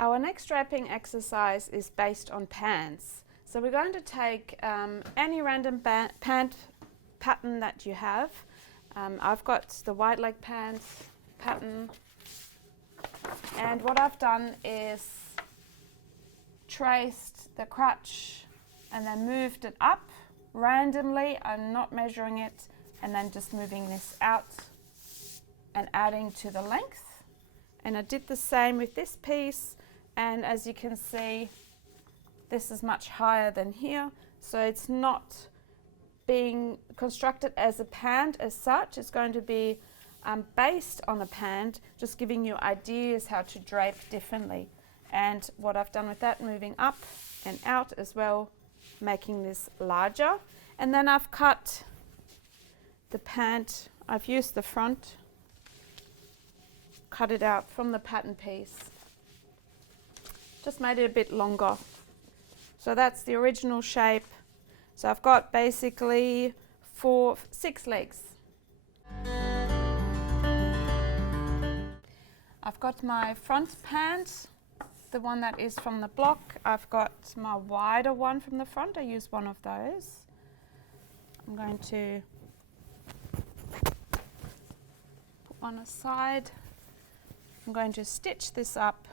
Our next draping exercise is based on pants. So we're going to take any random pant pattern that you have. I've got the wide leg pants pattern, and what I've done is traced the crotch and then moved it up randomly. I'm not measuring it, and then just moving this out and adding to the length. And I did the same with this piece, and as you can see, this is much higher than here, so it's not being constructed as a pant as such. It's going to be based on a pant, just giving you ideas how to drape differently. And what I've done with that, moving up and out as well, making this larger. And then I've cut the pant, I've used the front, cut it out from the pattern piece, just made it a bit longer. So that's the original shape. So I've got basically 6 legs. I've got my front pant, the one that is from the block. I've got my wider one from the front. I use one of those. I'm going to put one aside. I'm going to stitch this up,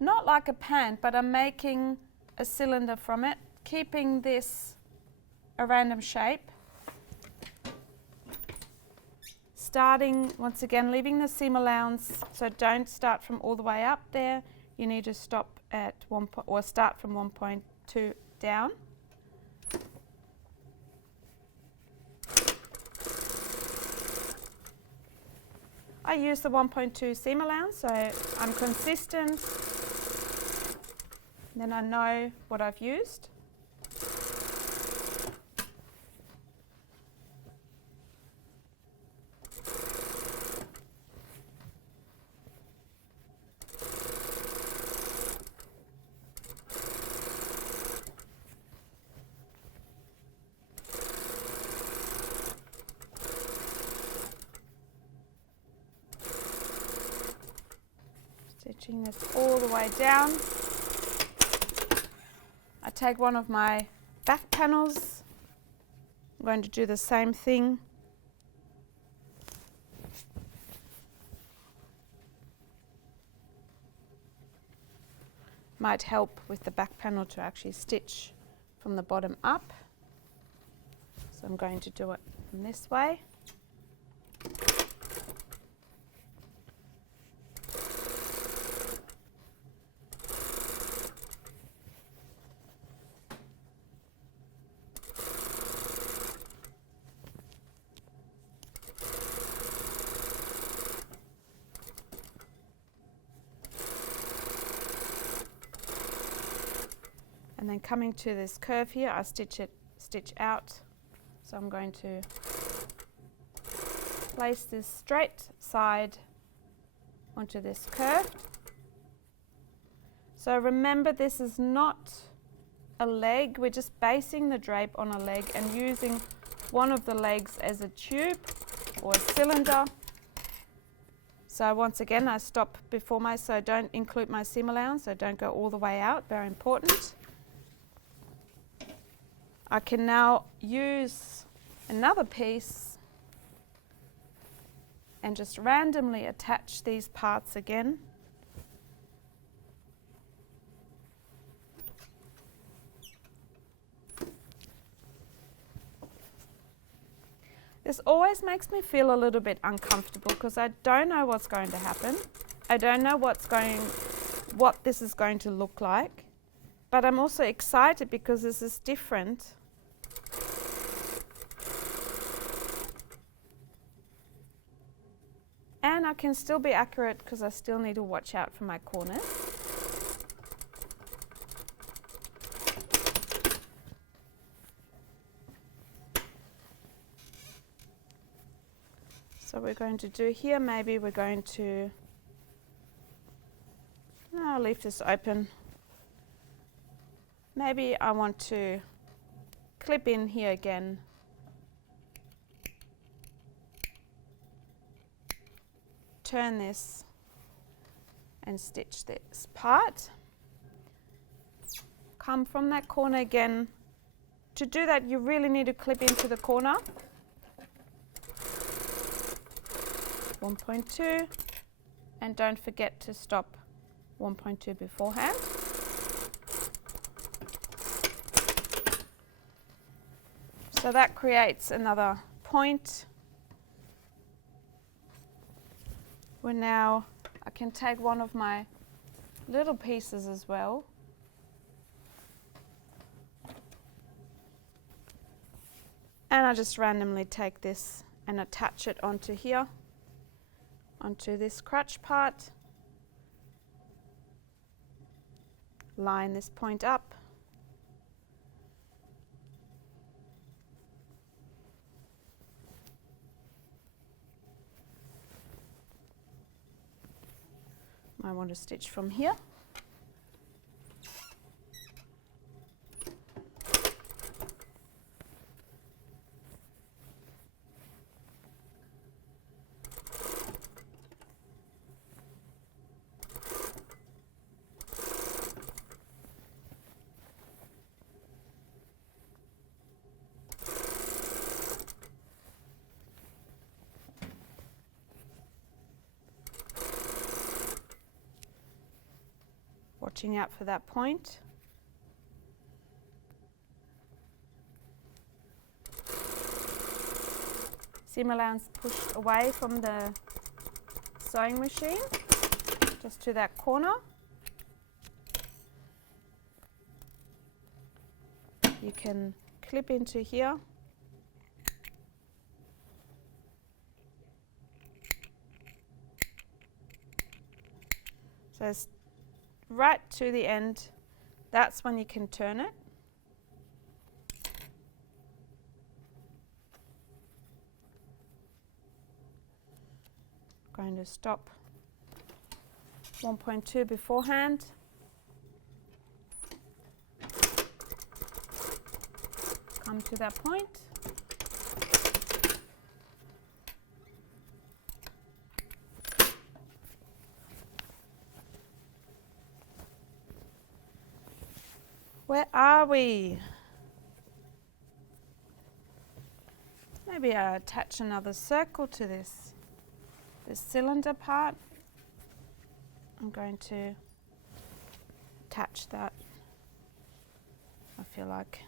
not like a pant, but I'm making a cylinder from it, keeping this a random shape. Starting, once again, leaving the seam allowance, so don't start from all the way up there. You need to stop at or start from 1.2 down. I use the 1.2 seam allowance, so I'm consistent. Then I know what I've used. Stitching this all the way down. I take one of my back panels. I'm going to do the same thing. Might help with the back panel to actually stitch from the bottom up. So I'm going to do it in this way. And then coming to this curve here, I stitch out. So I'm going to place this straight side onto this curve. So remember, this is not a leg, we're just basing the drape on a leg and using one of the legs as a tube or a cylinder. So once again, I stop before so don't include my seam allowance, so don't go all the way out, very important. I can now use another piece and just randomly attach these parts again. This always makes me feel a little bit uncomfortable because I don't know what's going to happen. I don't know what this is going to look like, but I'm also excited because this is different. And I can still be accurate because I still need to watch out for my corners. So we're going to do here, maybe we're going to, I'll leave this open. Maybe I want to clip in here again. Turn this and stitch this part. Come from that corner again. To do that, you really need to clip into the corner. 1.2, and don't forget to stop 1.2 beforehand. So that creates another point. Well, now I can take one of my little pieces as well. And I just randomly take this and attach it onto here, onto this crutch part. Line this point up. I want to stitch from here. Watching out for that point. Seam allowance pushed away from the sewing machine, just to that corner. You can clip into here. So it's right to the end, that's when you can turn it. Going to stop 1.2 beforehand. Come to that point. Where are we? Maybe I'll attach another circle to this cylinder part. I'm going to attach that. I feel like,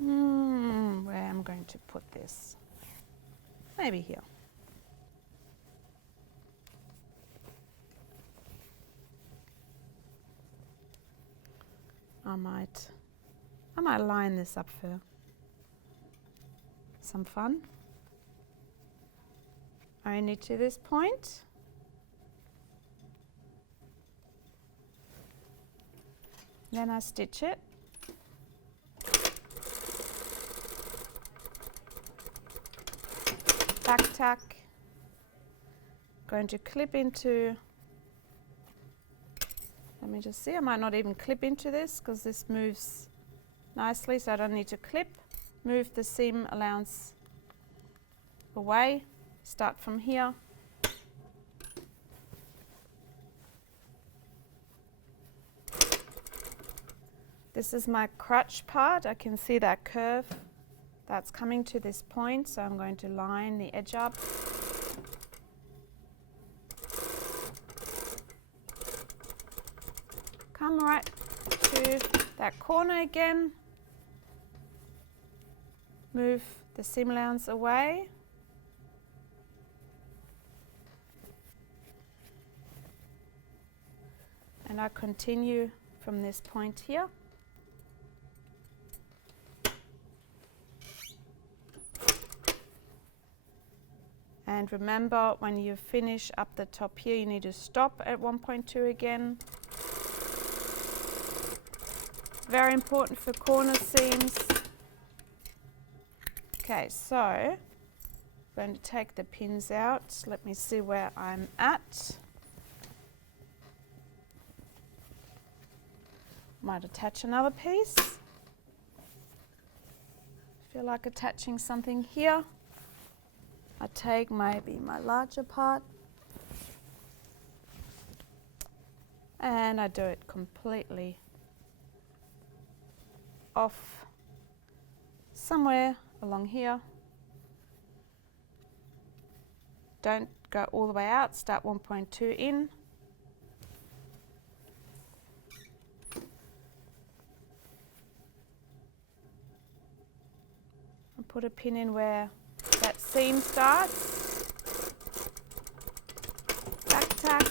where am I going to put this? Maybe here. I might line this up for some fun. Only to this point. Then I stitch it. Back tack. Going to clip into. Let me just see, I might not even clip into this because this moves nicely, so I don't need to clip. Move the seam allowance away. Start from here. This is my crutch part. I can see that curve that's coming to this point, so I'm going to line the edge up. Come right to that corner again. Move the seam allowance away. And I continue from this point here. And remember, when you finish up the top here, you need to stop at 1.2 again. Very important for corner seams. Okay, so I'm going to take the pins out. Let me see where I'm at. Might attach another piece. Feel like attaching something here. I take maybe my larger part. And I do it completely off somewhere along here. Don't go all the way out, start 1.2 in. And put a pin in where that seam starts. Back tack.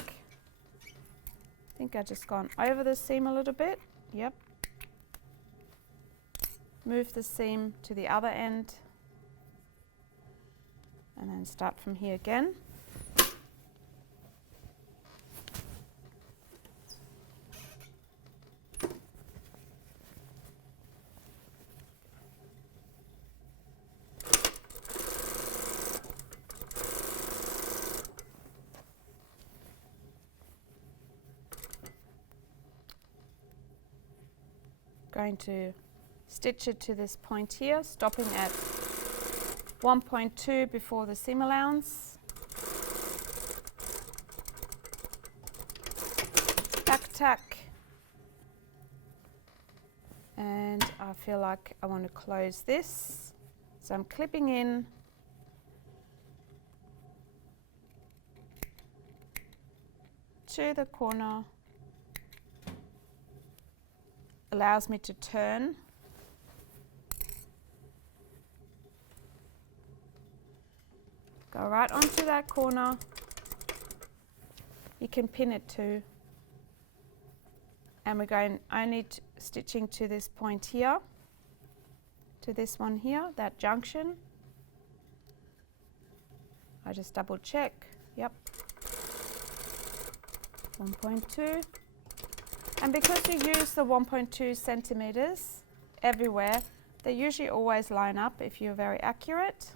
I think I've just gone over the seam a little bit. Yep. Move the seam to the other end. And then start from here again. Going to stitch it to this point here, stopping at 1.2 before the seam allowance. Back tack. And I feel like I want to close this. So I'm clipping in. To the corner. Allows me to turn. Go right onto that corner. You can pin it too. And we're going only stitching to this point here, to this one here, that junction. I just double check. Yep. 1.2. And because you use the 1.2 centimeters everywhere, they usually always line up if you're very accurate.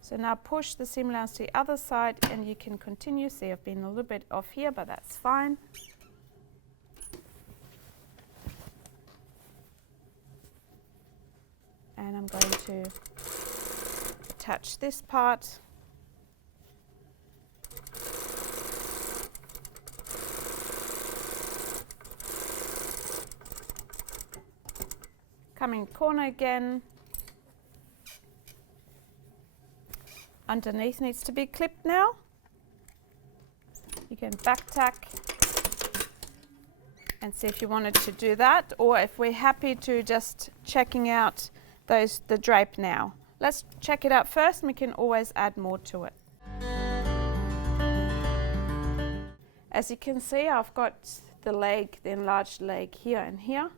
So now push the seam allowance to the other side and you can continue. See, I've been a little bit off here, but that's fine. And I'm going to attach this part. Coming corner again. Underneath needs to be clipped now. You can back tack and see if you wanted to do that, or if we're happy to just checking out the drape now. Let's check it out first and we can always add more to it. As you can see, I've got the leg, the enlarged leg here and here.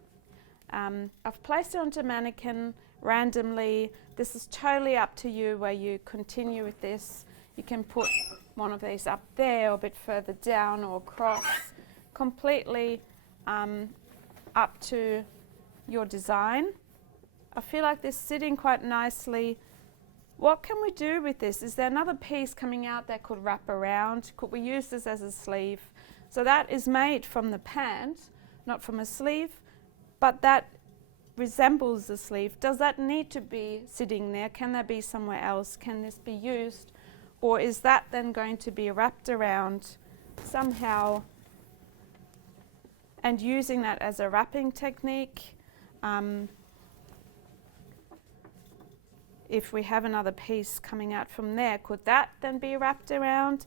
I've placed it onto a mannequin randomly. This is totally up to you where you continue with this. You can put one of these up there or a bit further down or across. Completely up to your design. I feel like this is sitting quite nicely. What can we do with this? Is there another piece coming out that could wrap around? Could we use this as a sleeve? So that is made from the pant, not from a sleeve, but that resembles the sleeve. Does that need to be sitting there? Can that be somewhere else? Can this be used? Or is that then going to be wrapped around somehow and using that as a wrapping technique? If we have another piece coming out from there, could that then be wrapped around?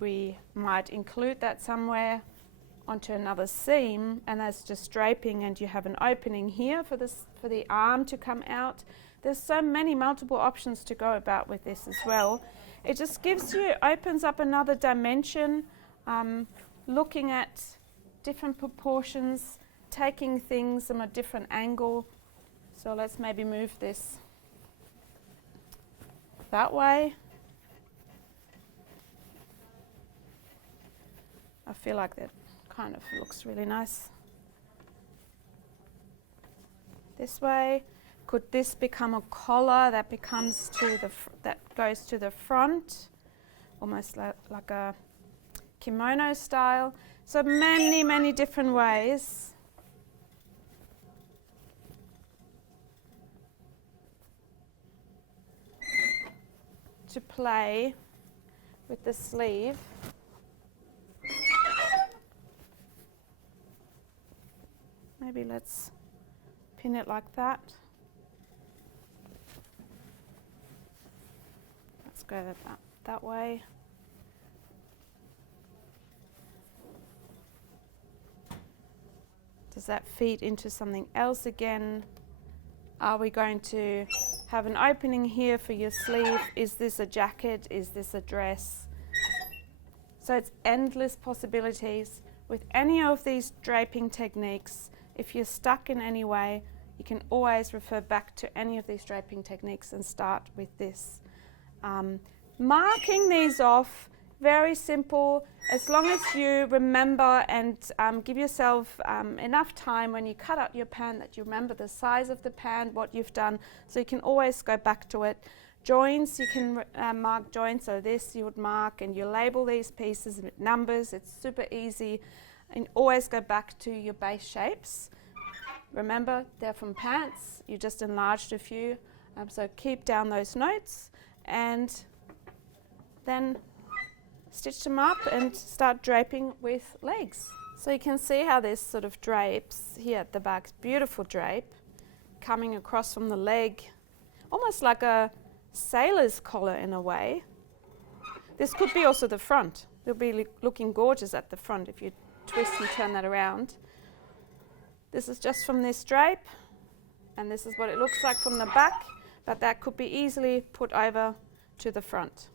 We might include that somewhere onto another seam, and that's just draping, and you have an opening here for the arm to come out. There's so many multiple options to go about with this as well. It just opens up another dimension, looking at different proportions, taking things from a different angle. So let's maybe move this that way. I feel like that kind of looks really nice. This way. Could this become a collar that becomes that goes to the front, almost like a kimono style? So many, many different ways to play with the sleeve. Maybe let's pin it like that. Let's go that way. Does that feed into something else again? Are we going to have an opening here for your sleeve? Is this a jacket? Is this a dress? So it's endless possibilities. With any of these draping techniques, if you're stuck in any way, you can always refer back to any of these draping techniques and start with this. Marking these off, very simple. As long as you remember and give yourself enough time when you cut out your pant that you remember the size of the pant, what you've done, so you can always go back to it. Joints, you can mark joints, so this you would mark and you label these pieces with numbers. It's super easy, and always go back to your base shapes. Remember, they're from pants, you just enlarged a few, so keep down those notes and then stitch them up and start draping with legs. So you can see how this sort of drapes here at the back. Beautiful drape coming across from the leg, almost like a sailor's collar in a way. This could be also the front. It'll be looking gorgeous at the front if you twist and turn that around. This is just from this drape, and this is what it looks like from the back, but that could be easily put over to the front.